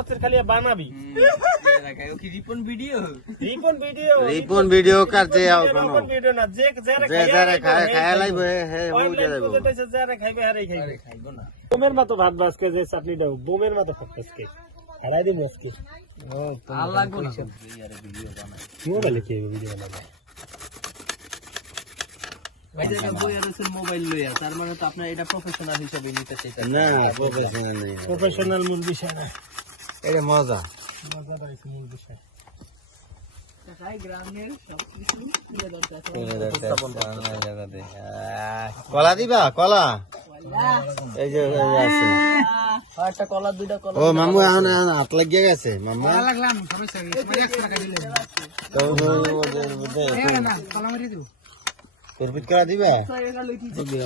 বছর খালি বানাবি রিপন ভিডিও কার যে রিপন ভিডিও না যে যারা খায় লাইবে হে ও অনলাইন যাবে প্রজেক্টে যারা খাইবে হারাই খাইবে না বোমের মতো ভাত বাসকে যে চাটনি দাও বোমের মতো ফটকাসকে হারাই দিন আজকে আল্লাহ গো না মোবাইলে কি ভিডিও বানাবে মোবাইল লইয়া তার মানে তো আপনার এটা প্রফেশনাল হিসেবে নিতে চাইতেন না প্রফেশনাল নেই প্রফেশনাল মূল বিষয় না এটা মজা মজা পাইছে মূল বিষয় কলা দিবা কলা এই যে আছে একটা কলা দুইটা কলা ও মামু এখন হাত লাগিয়ে গেছে মামু লাগলাম তরবিত করা দিবা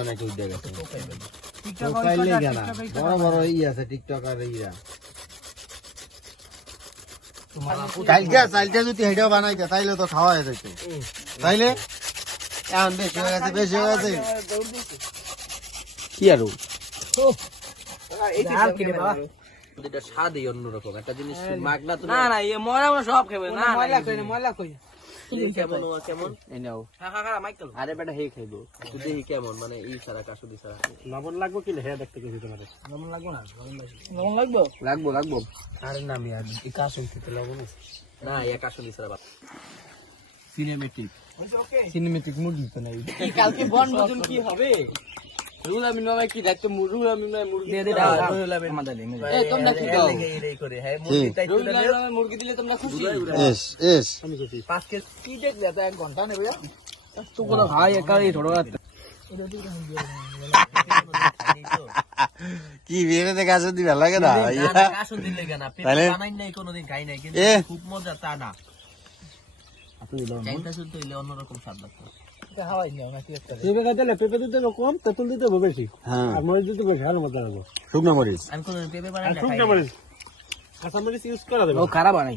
অনেক উদ্যোগ আছে বড় বড় ই আছে টিকটক আর ইয়া চাইলটা যদি হেটাও বানাইতে তাইলে তো খাওয়া হয়ে যেত তাইলে এখন বেশি হয়ে গেছে কি আরো স্বাদই অন্যরকম একটা জিনিস মাগনা তো না না এই ময়লা সব খাবে না ময়লা কই কেমন কেমন এই নাও মাইকেল আরে বেটা হে খাইবো তুই দেখি কেমন মানে এই সারা কাশুদি সারা লবণ লাগবে কি হে দেখতে গেছি তোমাদের লবণ লাগবে না লবণ লাগবে লাগবো আরে না আমি আর এই কাশুদিতে লবণ আছে না এই কাশুদি সারা বাত সিনেমেটিক মুরগি তো নাই কালকে বনভোজন কি হবে রুল আমি নয় কি দায়িত্ব রুল আমি নয় মুরগি দিয়ে দে রুল আমি আমাদের লেনে এ তোমরা কি দাও এই করে হ্যাঁ মুরগি তাই দিলে মুরগি দিলে তোমরা খুশি এস আমি খুশি 5 কেজি কি দেখ দাও 1 ঘন্টা নেবে তো কোন ভাই একাই থোড়ো কি বেরেতে কাছে দিবা লাগে না কাশুন দিলে কেন পেঁপে বানাই নাই কোনোদিন খাই নাই কিন্তু খুব মজা তা না আপনি দাও চাইতা শুনতে হইলে অন্যরকম স্বাদ লাগতো হাওয়াই নিও নাকি একটা পেঁপে দিতে কম তেঁতুল দিতে বেশি আর মরিচ দিতে বেশি আরো মজা লাগবে শুকনো মরিচ আমি কোন পেঁপে বানাই না শুকনো মরিচ কাঁচা মরিচ ইউজ করা যাবে ও খারাপ বানাই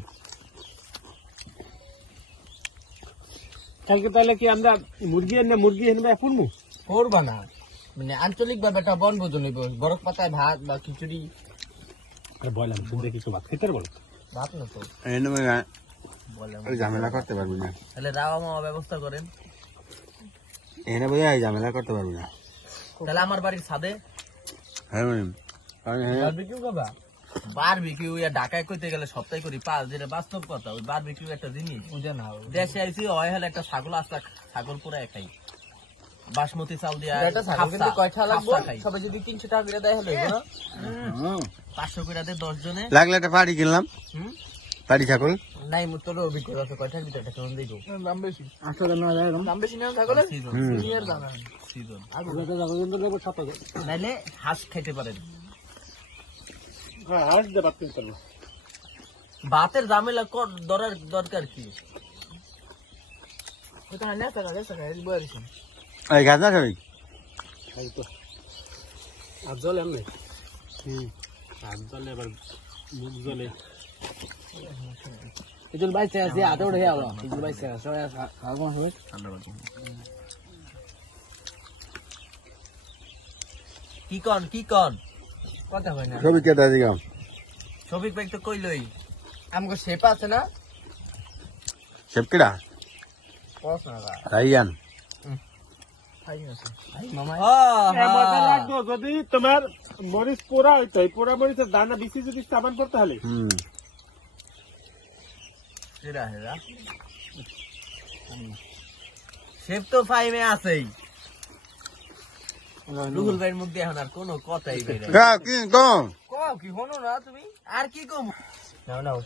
কালকে তাহলে কি আমরা মুরগি এনে ফুলমু করবা না মানে আঞ্চলিক ভাবে একটা বনভোজন হইব বরফ পাতায় ভাত বা খিচুড়ি আর বললাম তুমি কিছু ভাত খেতে বলো ভাত না তো ঝামেলা করতে পারবি না তাহলে রাওয়া মাওয়া ব্যবস্থা করেন এনে বোঝা ঝামেলা করতে পারবি না তাহলে আমার বাড়ির ছাদে হ্যাঁ বারবিকিউ করবা বারবিকিউ ইয়া ঢাকায় কইতে গেলে সপ্তাহে করি পাঁচ যেটা বাস্তব কথা ওই বারবিকিউ একটা জিনিস বুঝে না দেশে আইছি হয় হলে একটা ছাগল আসলা ছাগল পুরা খাই বাসমতি চাল দিয়া এটা ছাগল কিন্তু কয়টা লাগবে সবাই যদি 300 টাকা করে দেয় হলো না 500 করে দেয় 10 জনে লাগলে একটা পাড়ি কিনলাম পাড়ি ছাগল নাই তোর অভিজ্ঞতা আছে কয়টার ভিতরে একটা কেমন দেইবো দাম বেশি 800 না যায় দাম বেশি না ছাগলের সিনিয়র দাম সিজন আর ওটা ছাগল কিন্তু লাগবে 700 নাইলে হাঁস খাইতে পারেন হ্যাঁ হাঁস দে ভাত কিনতে না ভাতের ঝামেলা কর দরকার কি ওটা না টাকা এই বয়ারিছেন এই গাছ না খাবি খাই তো আর জল এমনি আর জলে আবার মুখ জলে ইদুল বাইছে আছে আতে উঠে আলো ইদুল বাইছে সবাই খাওয়া হবে ঠান্ডা বাকি কি কন কথা হয় না ছবি কেটে দিগাম ছবি ভাই তো কইলই আমগো শেপ আছে না সেপকেডা পছনা রাইয়ান যদি তোমার মরিচ পোড়া হইতো পোড়া মরিচের দানা বেশি যদি সাবান করতে হলে শেপ তো ফাইমে আছেই রুহুল ভাইয়ের মুখ দিয়ে এখন আর কোনো কথাই বের কি কম কি হনো না তুমি আর কি কম নাও